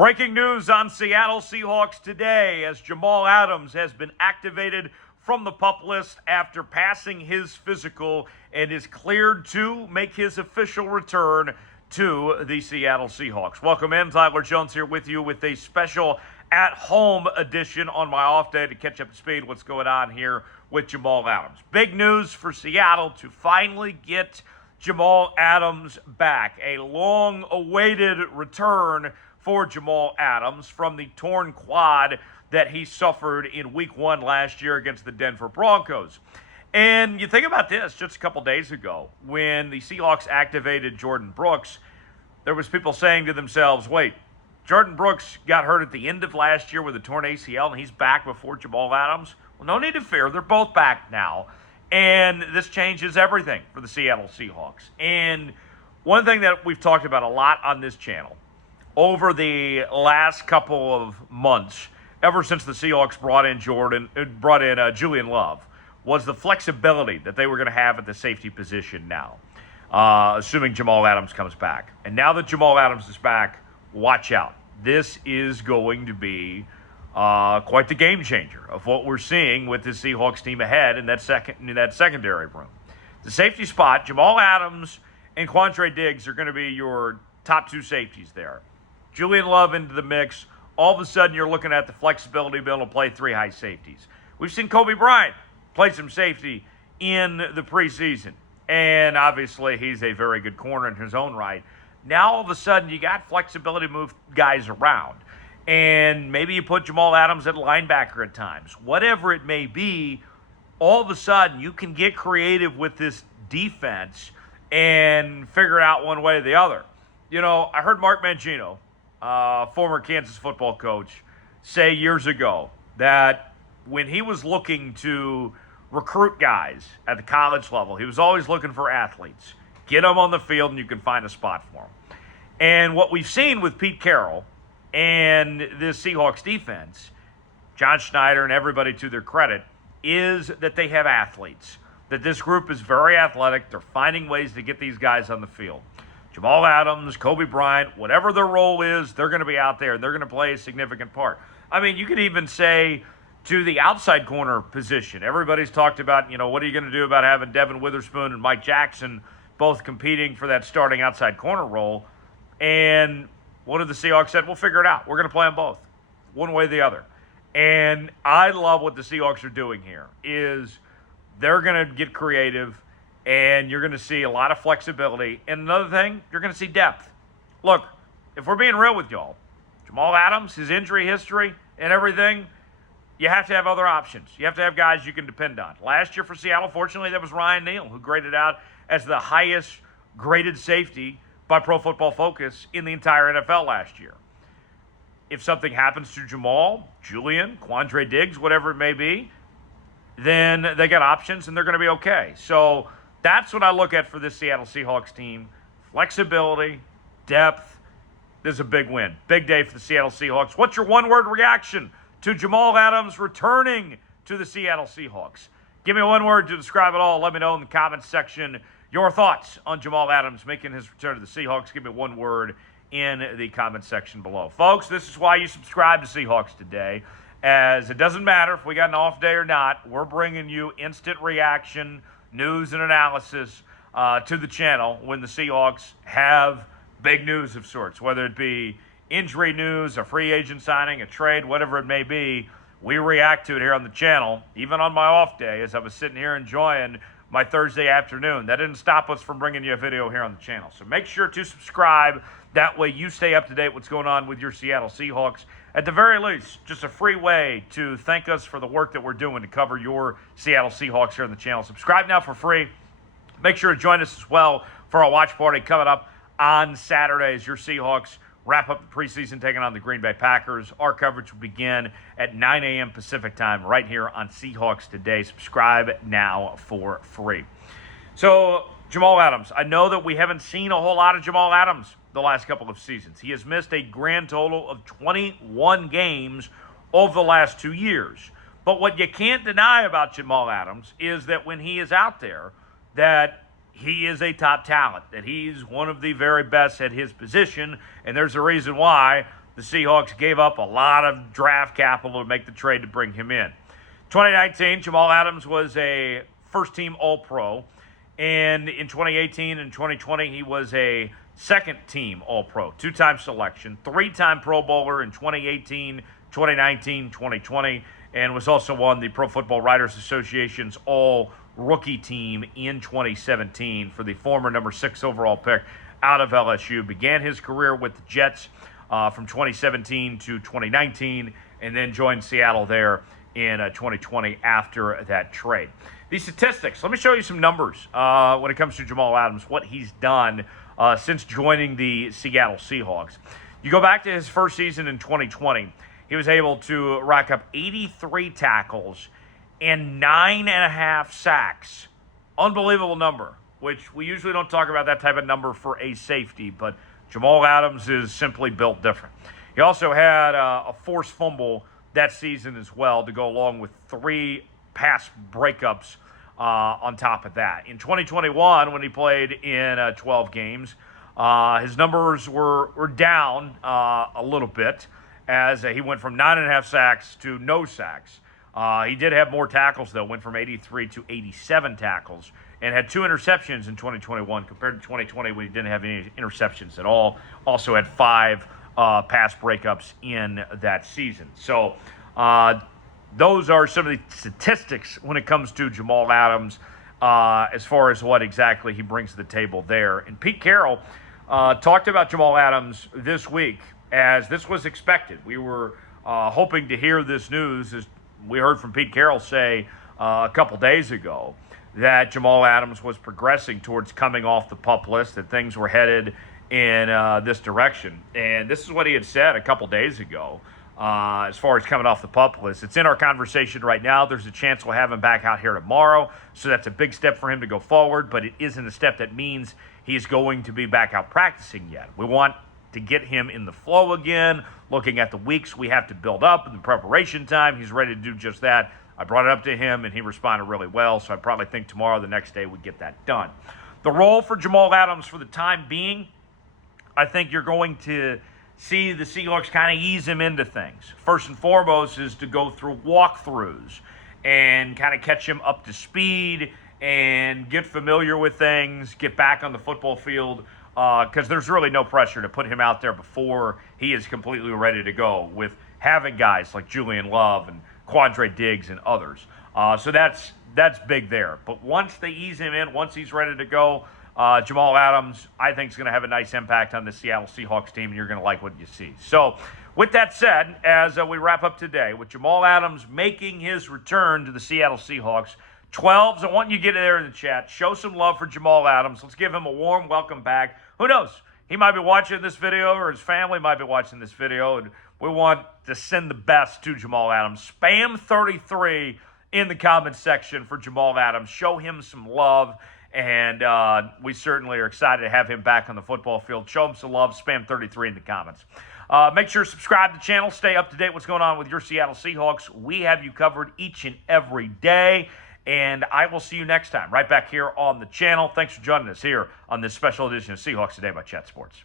Breaking news on Seattle Seahawks today as Jamal Adams has been activated from the PUP list after passing his physical and is cleared to make his official return to the Seattle Seahawks. Welcome in. Tyler Jones here with you with a special at-home edition on my off day to catch up to speed what's going on here with Jamal Adams. Big news for Seattle to finally get Jamal Adams back. A long-awaited return for Jamal Adams from the torn quad that he suffered in Week 1 last year against the Denver Broncos. And you think about this, just a couple days ago, when the Seahawks activated Jordyn Brooks, there was people saying to themselves, wait, Jordyn Brooks got hurt at the end of last year with a torn ACL, and he's back before Jamal Adams? Well, no need to fear. They're both back now. And this changes everything for the Seattle Seahawks. And one thing that we've talked about a lot on this channel over the last couple of months, ever since the Seahawks brought in Julian Love, was the flexibility that they were going to have at the safety position now, assuming Jamal Adams comes back. And now that Jamal Adams is back, watch out. This is going to be quite the game changer of what we're seeing with the Seahawks team ahead in that secondary room. The safety spot, Jamal Adams and Quandre Diggs are going to be your top two safeties there. Julian Love into the mix. All of a sudden, you're looking at the flexibility to be able to play three high safeties. We've seen Coby Bryant play some safety in the preseason, and obviously he's a very good corner in his own right. Now, all of a sudden, you got flexibility to move guys around, and maybe you put Jamal Adams at linebacker at times. Whatever it may be, all of a sudden, you can get creative with this defense and figure it out one way or the other. You know, I heard Mark Mangino, former Kansas football coach, say years ago that when he was looking to recruit guys at the college level, he was always looking for athletes. Get them on the field and you can find a spot for them. And what we've seen with Pete Carroll and this Seahawks defense, John Schneider and everybody to their credit, is that they have athletes. That this group is very athletic. They're finding ways to get these guys on the field. Jamal Adams, Coby Bryant, whatever their role is, they're going to be out there and they're going to play a significant part. I mean, you could even say to the outside corner position. Everybody's talked about, what are you going to do about having Devon Witherspoon and Mike Jackson both competing for that starting outside corner role? And what did the Seahawks said? We'll figure it out. We're going to play them both, one way or the other. And I love what the Seahawks are doing here is they're going to get creative, and you're going to see a lot of flexibility. And another thing, you're going to see depth. Look, if we're being real with y'all, Jamal Adams, his injury history and everything, you have to have other options. You have to have guys you can depend on. Last year for Seattle, fortunately, that was Ryan Neal, who graded out as the highest graded safety by Pro Football Focus in the entire NFL last year. If something happens to Jamal, Julian, Quandre Diggs, whatever it may be, then they got options and they're going to be okay. So that's what I look at for this Seattle Seahawks team. Flexibility, depth. This is a big win. Big day for the Seattle Seahawks. What's your one-word reaction to Jamal Adams returning to the Seattle Seahawks? Give me one word to describe it all. Let me know in the comments section your thoughts on Jamal Adams making his return to the Seahawks. Give me one word in the comments section below. Folks, this is why you subscribe to Seahawks Today, as it doesn't matter if we got an off day or not. We're bringing you instant reaction, news and analysis to the channel when the Seahawks have big news of sorts, whether it be injury news, a free agent signing, a trade, whatever it may be. We react to it here on the channel, even on my off day as I was sitting here enjoying my Thursday afternoon. That didn't stop us from bringing you a video here on the channel. So make sure to subscribe. That way you stay up to date what's going on with your Seattle Seahawks. At the very least, just a free way to thank us for the work that we're doing to cover your Seattle Seahawks here on the channel. Subscribe now for free. Make sure to join us as well for our watch party coming up on Saturday as your Seahawks wrap up the preseason taking on the Green Bay Packers. Our coverage will begin at 9 a.m. Pacific time right here on Seahawks Today. Subscribe now for free. So, Jamal Adams. I know that we haven't seen a whole lot of Jamal Adams the last couple of seasons. He has missed a grand total of 21 games over the last 2 years. But what you can't deny about Jamal Adams is that when he is out there, that he is a top talent, that he's one of the very best at his position, and there's a reason why the Seahawks gave up a lot of draft capital to make the trade to bring him in. 2019, Jamal Adams was a first-team All-Pro, and in 2018 and 2020, he was a second-team All-Pro, two-time selection, three-time Pro Bowler in 2018, 2019, 2020, and was also on the Pro Football Writers Association's All-Rookie team in 2017 for the former number 6 overall pick out of LSU. Began his career with the Jets from 2017 to 2019, and then joined Seattle there in 2020 after that trade. These statistics, let me show you some numbers when it comes to Jamal Adams, what he's done since joining the Seattle Seahawks. You go back to his first season in 2020, he was able to rack up 83 tackles and 9.5 sacks. Unbelievable number, which we usually don't talk about that type of number for a safety, but Jamal Adams is simply built different. He also had a forced fumble that season as well to go along with 3 pass breakups on top of that. In 2021, when he played in 12 games, his numbers were down a little bit as he went from 9.5 sacks to no sacks. He did have more tackles, though, went from 83 to 87 tackles, and had 2 interceptions in 2021 compared to 2020 when he didn't have any interceptions at all. Also had 5 pass breakups in that season. So those are some of the statistics when it comes to Jamal Adams as far as what exactly he brings to the table there. And Pete Carroll talked about Jamal Adams this week as this was expected. We were hoping to hear this news, as we heard from Pete Carroll say a couple days ago, that Jamal Adams was progressing towards coming off the PUP list, that things were headed in this direction. And this is what he had said a couple days ago as far as coming off the PUP list. It's in our conversation right now. There's a chance we'll have him back out here tomorrow, so that's a big step for him to go forward, but it isn't a step that means he's going to be back out practicing yet. We want to get him in the flow again, looking at the weeks we have to build up and the preparation time. He's ready to do just that. I brought it up to him, and he responded really well, so I probably think tomorrow, the next day, we get that done. The role for Jamal Adams for the time being, I think you're going to see the Seahawks kind of ease him into things. First and foremost is to go through walkthroughs and kind of catch him up to speed and get familiar with things, get back on the football field, because there's really no pressure to put him out there before he is completely ready to go, with having guys like Julian Love and Quandre Diggs and others. So that's big there. But once they ease him in, once he's ready to go, Jamal Adams, I think, is going to have a nice impact on the Seattle Seahawks team, and you're going to like what you see. So with that said, as we wrap up today, with Jamal Adams making his return to the Seattle Seahawks, 12s, I want you to get there in the chat. Show some love for Jamal Adams. Let's give him a warm welcome back. Who knows? He might be watching this video, or his family might be watching this video, and we want to send the best to Jamal Adams. Spam 33 in the comments section for Jamal Adams. Show him some love, and we certainly are excited to have him back on the football field. Show him some love. Spam 33 in the comments. Make sure to subscribe to the channel. Stay up to date what's going on with your Seattle Seahawks. We have you covered each and every day. And I will see you next time right back here on the channel. Thanks for joining us here on this special edition of Seahawks Today by Chat Sports.